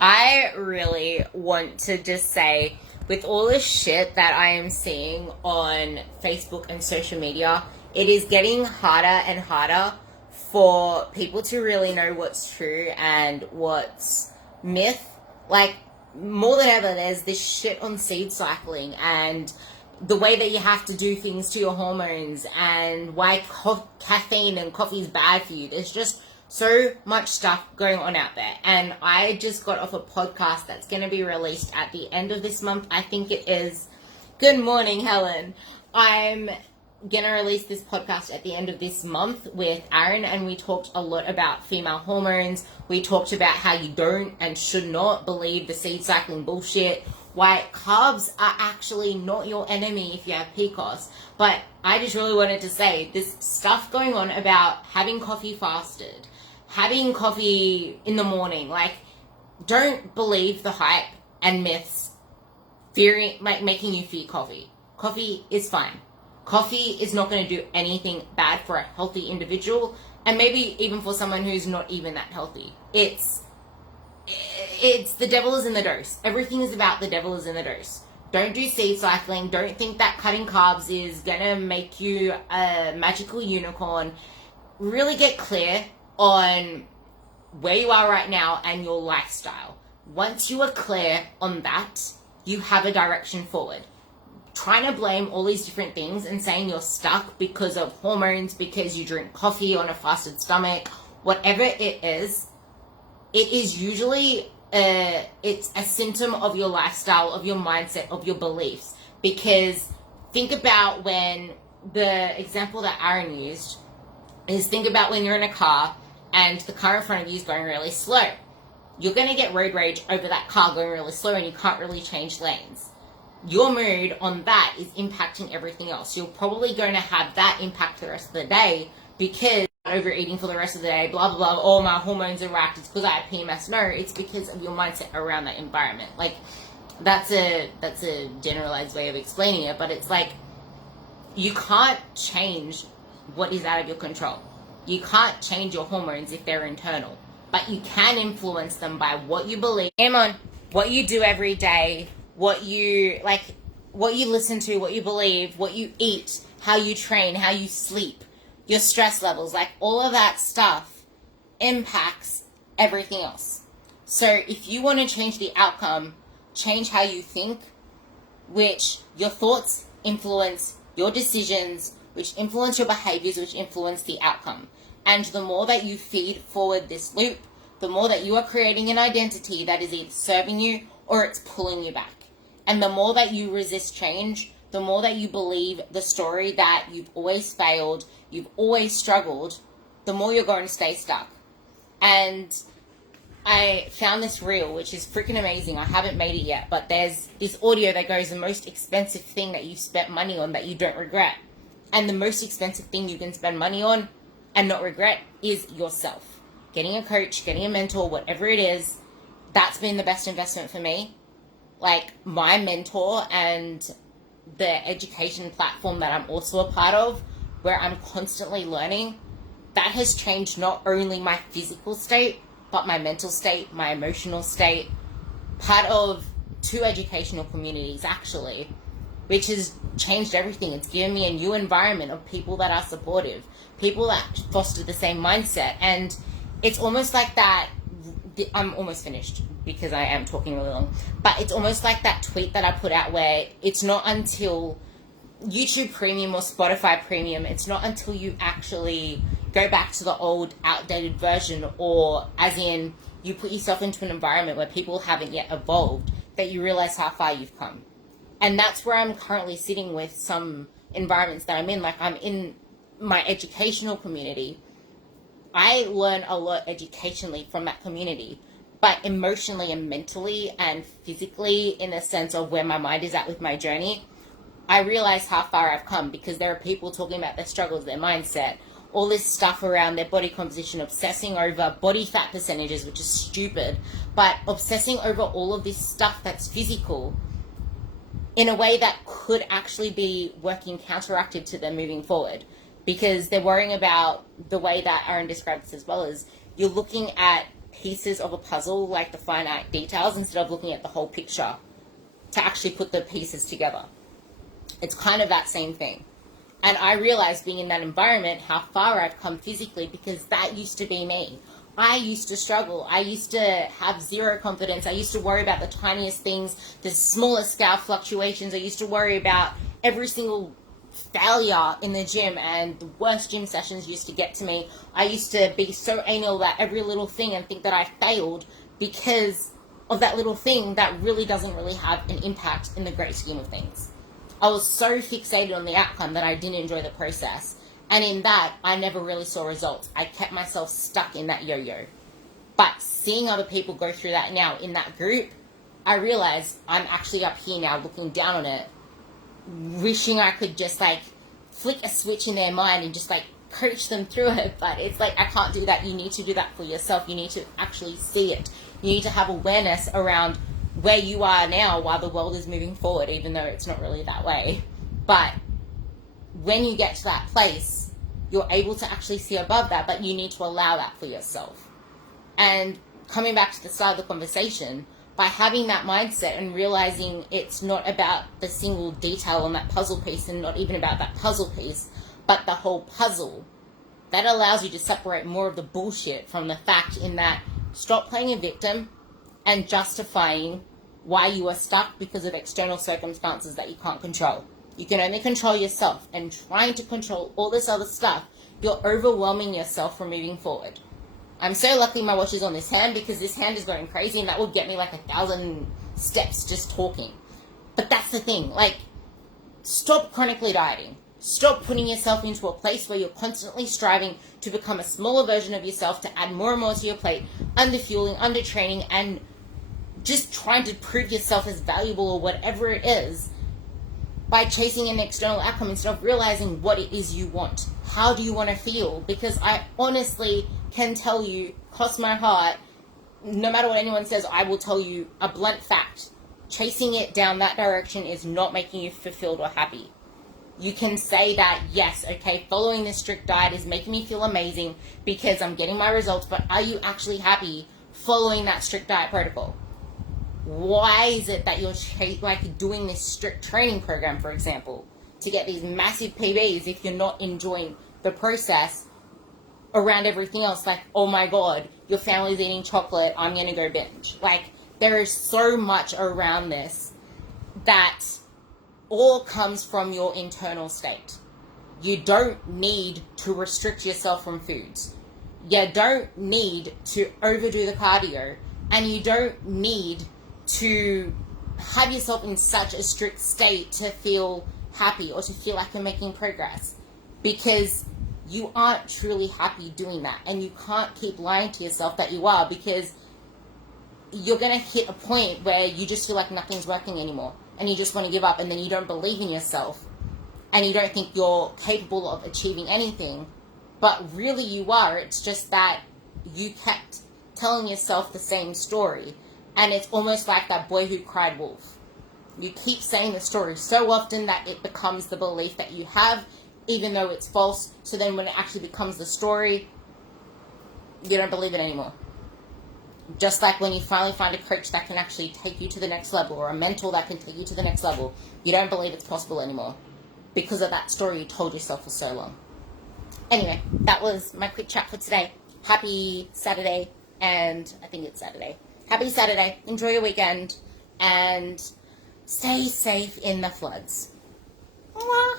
I really want to just say, with all the shit that I am seeing on Facebook and social media, it is getting harder and harder for people to really know what's true and what's myth. Like, more than ever, there's this shit on seed cycling and the way that you have to do things to your hormones and why caffeine and coffee is bad for you. There's just so much stuff going on out there. And I just got off a podcast that's going to be released at the end of this month. I think it is. Good morning, Helen. I'm going to release this podcast at the end of this month with Aaron, and we talked a lot about female hormones. We talked about how you don't and should not believe the seed cycling bullshit, why carbs are actually not your enemy if you have PCOS. But I just really wanted to say this stuff going on about having coffee fasted, having coffee in the morning. Like, don't believe the hype and myths making you fear coffee. Coffee is fine. Coffee is not going to do anything bad for a healthy individual, and maybe even for someone who's not even that healthy. It's the devil is in the dose. Everything is about the devil is in the dose. Don't do seed cycling. Don't think that cutting carbs is going to make you a magical unicorn. Really get clear on where you are right now and your lifestyle. Once you are clear on that, you have a direction forward. Trying to blame all these different things and saying you're stuck because of hormones, because you drink coffee on a fasted stomach, whatever it is usually it's a symptom of your lifestyle, of your mindset, of your beliefs. Because think about when the example that Aaron used is, think about when you're in a car and the car in front of you is going really slow. You're going to get road rage over that car going really slow and you can't really change lanes. Your mood on that is impacting everything else. You're probably going to have that impact the rest of the day because overeating for the rest of the day, blah, blah, blah, all my hormones are whacked, it's because I have PMS. No, it's because of your mindset around that environment. Like, that's a generalized way of explaining it, but it's like, you can't change what is out of your control. You can't change your hormones if they're internal, but you can influence them by what you believe, what you do every day, what you listen to, what you believe, what you eat, how you train, how you sleep, your stress levels, like all of that stuff impacts everything else. So if you want to change the outcome, change how you think, which your thoughts influence your decisions, which influence your behaviors, which influence the outcome. And the more that you feed forward this loop, the more that you are creating an identity that is either serving you or it's pulling you back. And the more that you resist change, the more that you believe the story that you've always failed, you've always struggled, the more you're going to stay stuck. And I found this reel, which is freaking amazing. I haven't made it yet, but there's this audio that goes, the most expensive thing that you've spent money on that you don't regret. And the most expensive thing you can spend money on and not regret is yourself. Getting a coach, getting a mentor, whatever it is, that's been the best investment for me. Like, my mentor and the education platform that I'm also a part of, where I'm constantly learning, that has changed not only my physical state, but my mental state, my emotional state. Part of 2 educational communities, actually, which has changed everything. It's given me a new environment of people that are supportive, people that foster the same mindset. And it's almost like that. I'm almost finished because I am talking really long, but it's almost like that tweet that I put out where it's not until YouTube Premium or Spotify Premium, it's not until you actually go back to the old outdated version, or as in you put yourself into an environment where people haven't yet evolved, that you realize how far you've come. And that's where I'm currently sitting with some environments that I'm in. Like, I'm in my educational community. I learn a lot educationally from that community, but emotionally and mentally and physically, in the sense of where my mind is at with my journey, I realize how far I've come, because there are people talking about their struggles, their mindset, all this stuff around their body composition, obsessing over body fat percentages, which is stupid, but obsessing over all of this stuff that's physical in a way that could actually be working counteractive to them moving forward. Because they're worrying about the way that Aaron describes this as well, as you're looking at pieces of a puzzle, like the finite details, instead of looking at the whole picture to actually put the pieces together. It's kind of that same thing. And I realized being in that environment how far I've come physically, because that used to be me. I used to struggle. I used to have zero confidence. I used to worry about the tiniest things, the smallest scale fluctuations. I used to worry about every single failure in the gym, and the worst gym sessions used to get to me. I used to be so anal about every little thing and think that I failed because of that little thing that really doesn't really have an impact in the great scheme of things. I was so fixated on the outcome that I didn't enjoy the process. And in that, I never really saw results. I kept myself stuck in that yo-yo. But seeing other people go through that now in that group, I realized I'm actually up here now looking down on it, wishing I could just like flick a switch in their mind and just like coach them through it. But it's like, I can't do that. You need to do that for yourself. You need to actually see it. You need to have awareness around where you are now while the world is moving forward, even though it's not really that way. But when you get to that place, you're able to actually see above that, but you need to allow that for yourself. And coming back to the start of the conversation, by having that mindset and realizing it's not about the single detail on that puzzle piece, and not even about that puzzle piece, but the whole puzzle, that allows you to separate more of the bullshit from the fact, in that stop playing a victim and justifying why you are stuck because of external circumstances that you can't control. You can only control yourself, and trying to control all this other stuff, you're overwhelming yourself from moving forward. I'm so lucky my watch is on this hand, because this hand is going crazy and that will get me like 1,000 steps just talking. But that's the thing, like, stop chronically dieting. Stop putting yourself into a place where you're constantly striving to become a smaller version of yourself, to add more and more to your plate, under-fueling, under-training, and just trying to prove yourself as valuable or whatever it is by chasing an external outcome instead of realizing what it is you want. How do you want to feel? Because I honestly can tell you, cross my heart, no matter what anyone says, I will tell you a blunt fact. Chasing it down that direction is not making you fulfilled or happy. You can say that, yes, okay, following this strict diet is making me feel amazing because I'm getting my results, but are you actually happy following that strict diet protocol? Why is it that you're like doing this strict training program, for example, to get these massive PBs if you're not enjoying the process around everything else? Like, oh my God, your family's eating chocolate, I'm going to go binge. Like, there is so much around this that all comes from your internal state. You don't need to restrict yourself from foods. You don't need to overdo the cardio, and you don't need to have yourself in such a strict state to feel happy or to feel like you're making progress, because you aren't truly happy doing that, and you can't keep lying to yourself that you are, because you're going to hit a point where you just feel like nothing's working anymore and you just want to give up, and then you don't believe in yourself and you don't think you're capable of achieving anything, but really you are. It's just that you kept telling yourself the same story. And it's almost like that boy who cried wolf. You keep saying the story so often that it becomes the belief that you have, even though it's false. So then when it actually becomes the story, you don't believe it anymore. Just like when you finally find a coach that can actually take you to the next level, or a mentor that can take you to the next level, you don't believe it's possible anymore because of that story you told yourself for so long. Anyway, that was my quick chat for today. Happy Saturday, and I think it's Saturday. Happy Saturday. Enjoy your weekend and stay safe in the floods. Mwah.